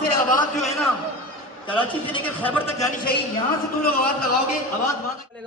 से आवाज जो है ना कराची से लेकर खैबर तक जानी चाहिए। यहाँ से तुम लोग आवाज लगाओगे, आवाज।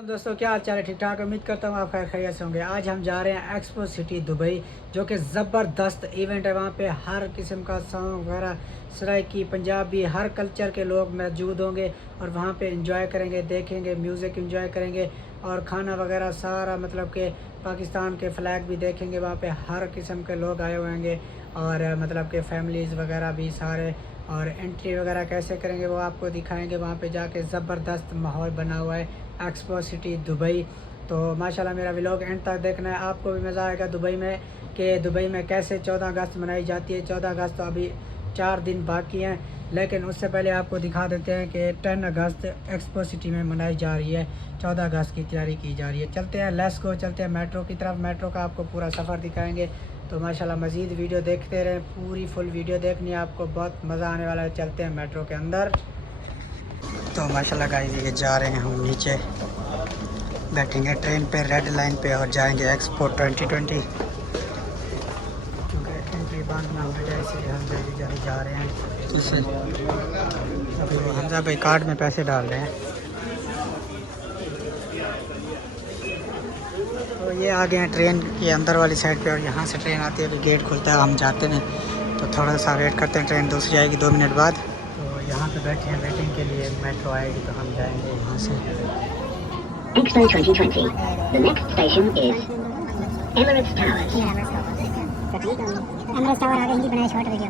दोस्तों क्या हाल चाल है? ठीक ठाक, उम्मीद करता हूँ आप खैर खैरियत से होंगे। आज हम जा रहे हैं एक्सपो सिटी दुबई, जो कि ज़बरदस्त इवेंट है। वहाँ पे हर किस्म का सॉन्ग वगैरह, सराइकी, पंजाबी, हर कल्चर के लोग मौजूद होंगे और वहाँ पे इंजॉय करेंगे, देखेंगे, म्यूज़िक इंजॉय करेंगे और खाना वगैरह सारा, मतलब कि पाकिस्तान के फ्लैग भी देखेंगे। वहाँ पे हर किस्म के लोग आए हुए होंगे और मतलब कि फैमिलीज़ वगैरह भी सारे, और एंट्री वगैरह कैसे करेंगे वो आपको दिखाएंगे। वहाँ पे जाके ज़बरदस्त माहौल बना हुआ है एक्सपो सिटी दुबई। तो माशाल्लाह मेरा व्लॉग एंड तक देखना है, आपको भी मज़ा आएगा दुबई में, कि दुबई में कैसे 14 अगस्त मनाई जाती है। 14 अगस्त तो अभी 4 दिन बाकी हैं, लेकिन उससे पहले आपको दिखा देते हैं कि 10 अगस्त एक्सपो सिटी में मनाई जा रही है। 14 अगस्त की तैयारी की जा रही है। चलते हैं, लेट्स गो, चलते हैं मेट्रो की तरफ। मेट्रो का आपको पूरा सफ़र दिखाएँगे। तो माशाल्लाह मज़ीद वीडियो देखते रहें, पूरी फुल वीडियो देखनी है आपको, बहुत मज़ा आने वाला है। चलते हैं मेट्रो के अंदर। तो माशाल्लाह गाइस ये जा रहे हैं हम नीचे, बैठेंगे ट्रेन पे रेड लाइन पे और जाएंगे एक्सपो 2020, क्योंकि एंट्री बंद ना हो जाए इसलिए हम जल्दी जल्दी जा रहे हैं। इससे अभी हमजा भाई कार्ड में पैसे डाल रहे हैं। तो ये आ गए हैं ट्रेन के अंदर वाली साइड पे और यहाँ से ट्रेन आती है, अभी गेट खुलता है, हम जाते हैं। तो थोड़ा सा वेट करते हैं, ट्रेन दूसरी आएगी 2 मिनट बाद। तो यहाँ पे बैठे हैं वेटिंग के लिए, मेट्रो आएगी तो हम जाएंगे यहाँ से। Expo 2020. The next station is Emirates Towers. Emirates Tower आगे हिंदी बनाए short video.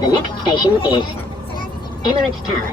The next station is Emirates Tower.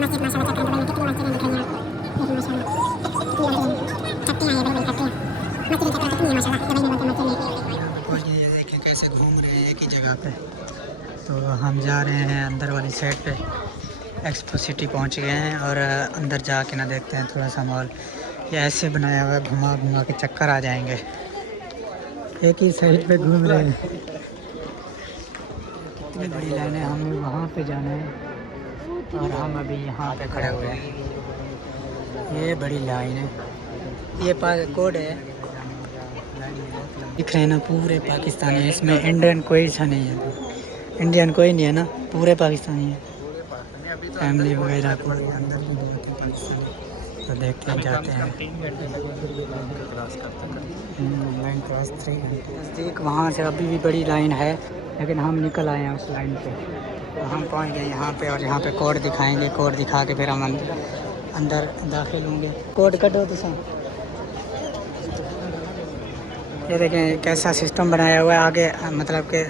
मस्जिद माशाल्लाह चक्कर दुबई में कितनी मस्जिदें दिख रही हैं देखिए माशाल्लाह, कितनी छत्तियाँ हैं, बड़ी बड़ी छत्तियाँ। मस्जिद चक्कर कितनी है माशाल्लाह, दुबई में बोलते मस्जिद में। और ये देखें कैसे घूम रहे हैं एक ही जगह पे। तो हम जा रहे हैं अंदर वाली साइड पे, एक्सपो सिटी पहुंच गए हैं और अंदर जाके ना देखते हैं थोड़ा सा माहौल। ये ऐसे बनाया हुआ है, घुमा घुमा के चक्कर आ जाएंगे, एक ही साइड पे घूम रहे हैं। कितनी बड़ी लाइन है, हमें वहाँ पे जाना है और हम अभी यहाँ पे खड़े हुए हैं। ये बड़ी लाइन है, ये कोड है, दिख रहे हैं ना, पूरे पाकिस्तानी है। इसमें इंडियन कोई सा नहीं है, इंडियन कोई नहीं है ना, पूरे पाकिस्तानी है। फैमिली वगैरह पूरे अंदर भी बहुत है पाकिस्तानी। तो देखते हैं, जाते हैं। लाइन क्रॉस 3 घंटे नज़दीक, वहाँ से अभी भी बड़ी लाइन है, लेकिन हम निकल आए हैं उस लाइन पे। तो हम पहुँच गए यहाँ पे और यहाँ पे कोड दिखाएंगे, कोड दिखा के फिर हम अंदर दाखिल होंगे। कोड कटो तो सर, ये देखें कैसा सिस्टम बनाया हुआ है आगे, मतलब कि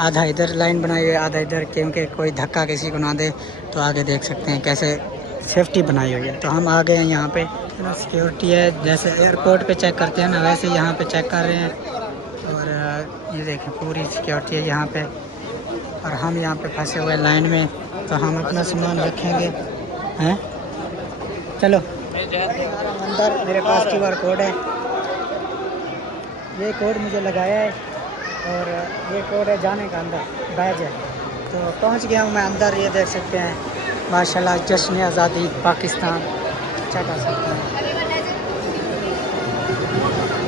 आधा इधर लाइन बनाई हुई है, आधा इधर, क्योंकि कोई धक्का किसी को ना दे। तो आगे देख सकते हैं कैसे सेफ्टी बनाई हुई है। तो हम आ गए हैं यहाँ पे, सिक्योरिटी है, जैसे एयरपोर्ट पे चेक करते हैं ना, वैसे यहाँ पे चेक कर रहे हैं। और ये देखें पूरी सिक्योरिटी है यहाँ पे, और हम यहाँ पे फंसे हुए लाइन में। तो हम अपना सामान रखेंगे, हैं। चलो अंदर, मेरे पास QR कोड है, ये कोड मुझे लगाया है और ये कोड है जाने का, अंदर बैज है। तो पहुंच गया हूँ मैं अंदर, ये देख सकते हैं माशाल्लाह, जश्न आज़ादी पाकिस्तान अच्छा कर सकते हैं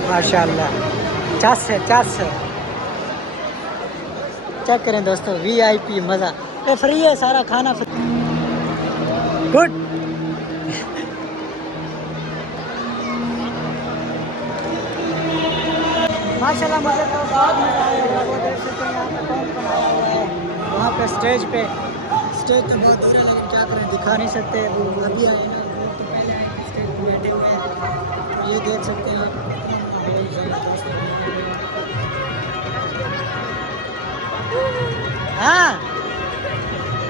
माशाल्लाह। चस चेक करें दोस्तों, VIP मज़ा, ये फ्री है, सारा खाना फ्री। गुड माशाल्लाह, मुझे तो बहुत मज़ा आया। वो देख सकते हैं यहाँ पे कौन बनाया हुआ है, वहाँ पे स्टेज तो बहुत दूर है, लेकिन क्या करें, दिखा नहीं सकते। वो अभी आए ना, वो तो पहले आए थे, स्टेज पे बैठे हुए हैं। ये देख सकते हैं हाँ,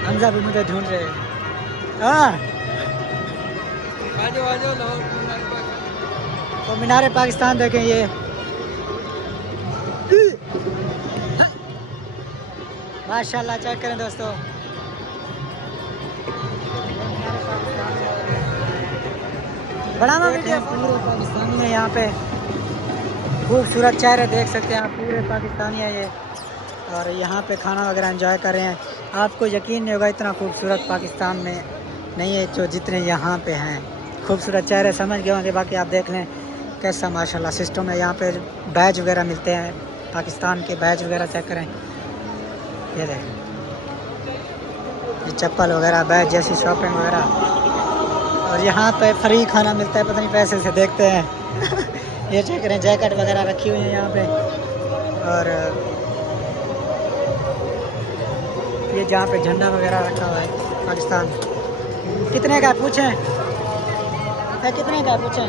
हमजा भी मुझे ढूंढ रहे हैं। हाँ तो मीनार पाकिस्तान देखें, ये माशाल्लाह चेक करें दोस्तों, बड़ा वीडियो पूरे पाकिस्तानी है यहाँ पे, खूबसूरत चेहरे देख सकते हैं आप, पूरे पाकिस्तानी है ये। और यहाँ पे खाना वगैरह एंजॉय कर रहे हैं। आपको यकीन नहीं होगा इतना खूबसूरत पाकिस्तान में नहीं है जो जितने यहाँ पे हैं। खूबसूरत चेहरे समझ गए होंगे। बाकी आप देख लें कैसा माशाल्लाह सिस्टम है। यहाँ पे बैज वगैरह मिलते हैं, पाकिस्तान के बैज वगैरह चेक करें। ये देखें, ये चप्पल वगैरह, बैज जैसी शॉपिंग वगैरह। और यहाँ पे फ्री खाना मिलता है, पता नहीं पैसे से, देखते हैं। ये चेक करें, जैकेट वगैरह रखी हुई है यहाँ पे। और ये जहाँ पे झंडा वगैरह रखा हुआ है पाकिस्तान। कितने का पूछें? कितने का पूछें?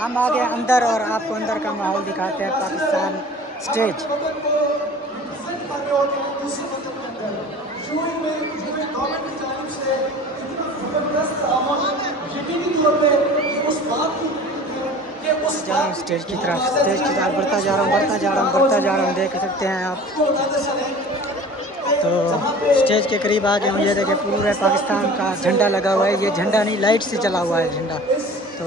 हम आ गए अंदर और आपको अंदर का माहौल दिखाते हैं। पाकिस्तान स्टेज। स्टेज की तरफ बढ़ता जा रहा हूँ, देख सकते हैं आप। तो स्टेज के करीब आ गए हूँ। ये देखिए पूरे पाकिस्तान का झंडा लगा हुआ है। ये झंडा नहीं, लाइट से चला हुआ है झंडा। तो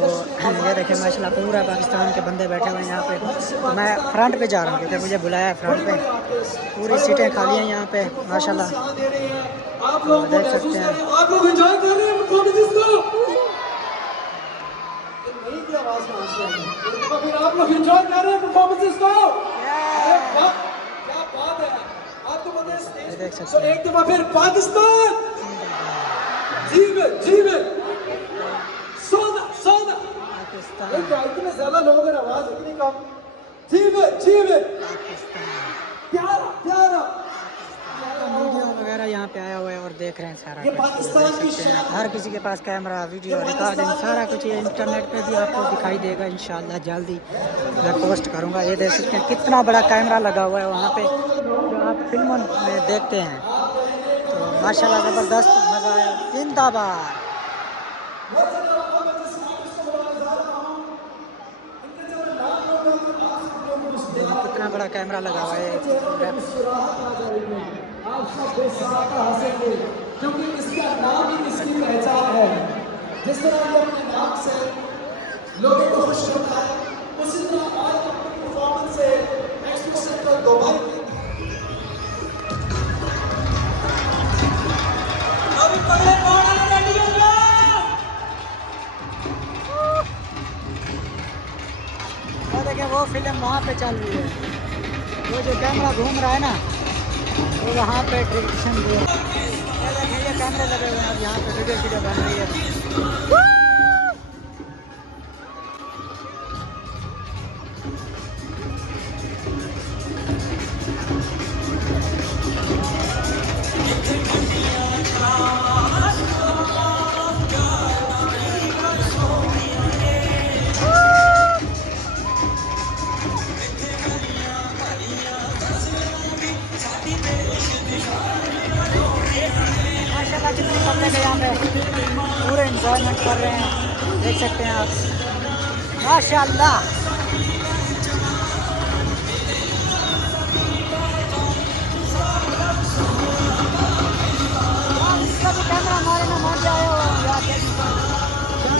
ये देखिए माशाल्लाह पूरा पाकिस्तान के बंदे बैठे हुए हैं यहाँ पे। तो मैं फ्रंट पे जा रहा हूँ क्योंकि मुझे बुलाया है फ्रंट पे। पूरी सीटें खाली हैं यहाँ पे माशाल्लाह, तो देख सकते हैं। आप लोग एंजॉय कर रहे हैं परफॉर्मेंसेस को। फिर आप लोग एंजॉय कर रहे हैं परफॉर्मेंसेस को। क्या बात है, आपको पता है। देख सकते हैं। एक दफा फिर पाकिस्तान जीवे सोना सोना पाकिस्तान। इतने ज्यादा लोग हैं, आवाज इतनी कम। जीवे प्यारा प्यारा वीडियो वगैरह यहाँ पे आया हुआ है और देख रहे हैं सारा। ये पाकिस्तान की हर किसी के पास कैमरा, वीडियो, रिकॉर्डिंग सारा कुछ ये इंटरनेट पे भी आपको दिखाई देगा इंशाल्लाह। जल्दी मैं पोस्ट करूँगा। ये देख सकते हैं कितना बड़ा कैमरा लगा हुआ है वहाँ पे, जो आप फिल्मों में देखते हैं। तो माशाल्लाह ज़बरदस्त मज़ा आया। जिंदाबाद। कितना बड़ा कैमरा लगा हुआ है। आप सब बेसहारा हंसेंगे क्योंकि इसका नाम ही इसकी पहचान है। जिस तरह ये अपने नाम से लोगों को खुश करता है, उसी तरह आज अपनी परफॉर्मेंस से एक्सपो सेंटर दुबई अभी पहले कौन रेडी हो गया? देखिए वो फिल्म वहाँ पे चल रही है, वो जो कैमरा घूम रहा है ना, वो वहाँ पे ट्रेडिशन दिया। ये कैमरे लगे हुए हैं, यहाँ पे वीडियो बन रही है। यहाँ पे पूरे इंजॉयमेंट कर रहे हैं, देख सकते हैं आप माशाल्लाह। इसका भी कैमरा मारे ना मार जाए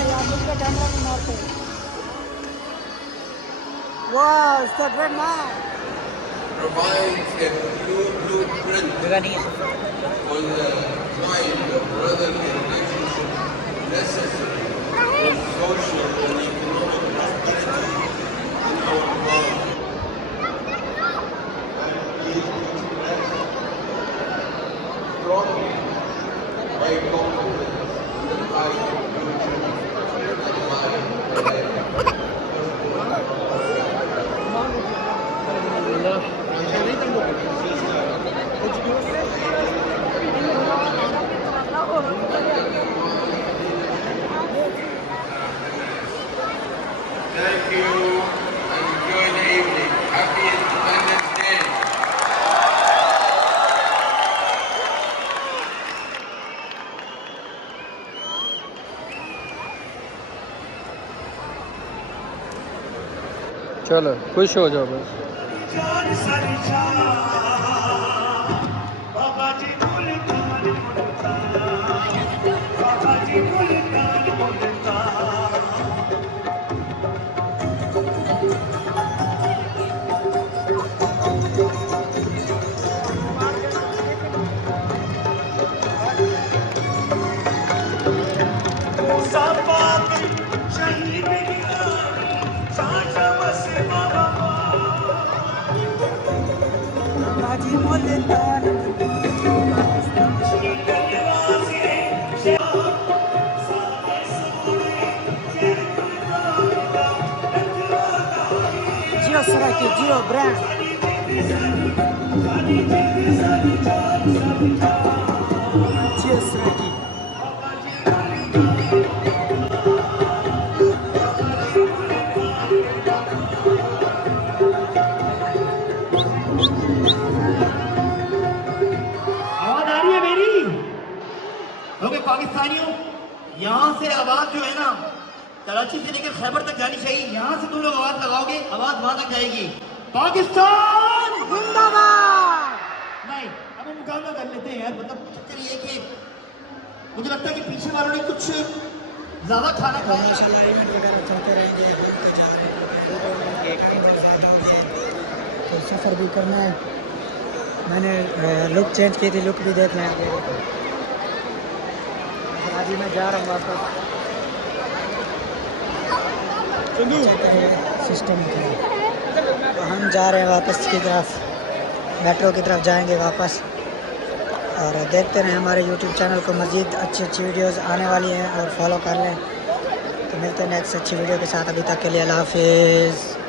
यार, मुझका कैमरा भी मारते। वाह, it's a great man. Provides a blueprint on the kind of brotherly relationship necessary for social and economic prosperity in our world. Strongly, by confidence in the light of future and life. चलो खुश हो जाओ बस। जियो सराकी, जियो brand. जियो सराकी। आवाज आ रही है मेरी? Okay पाकिस्तानियों, यहाँ से आवाज जो है ना कराची से लेकर खैबर तक जानी चाहिए। यहाँ से तुम लोग आवाज लगाओगे, आवाज वहां तक जाएगी। पाकिस्तान जिंदाबाद। नहीं, अब हम मुकाबला कर लेते हैं यार। मतलब चक्कर ये कि मुझे लगता है कि पीछे वालों ने कुछ ज्यादा खाना खाया। माशाल्लाह इवेंट वगैरह चलते रहेंगे, तो सफ़र भी करना है। मैंने लुक चेंज की थी, लुक भी देख लें आगे। अभी मैं जा रहा हूँ वापस सिस्टम की। तो हम जा रहे हैं वापस की तरफ, मेट्रो की तरफ जाएंगे वापस। और देखते रहें हमारे YouTube चैनल को, मज़ीद अच्छी अच्छी वीडियोस आने वाली हैं और फॉलो कर लें। तो मिलते हैं नेक्स्ट अच्छी वीडियो के साथ। अभी तक के लिए अल्लाह हाफिज़।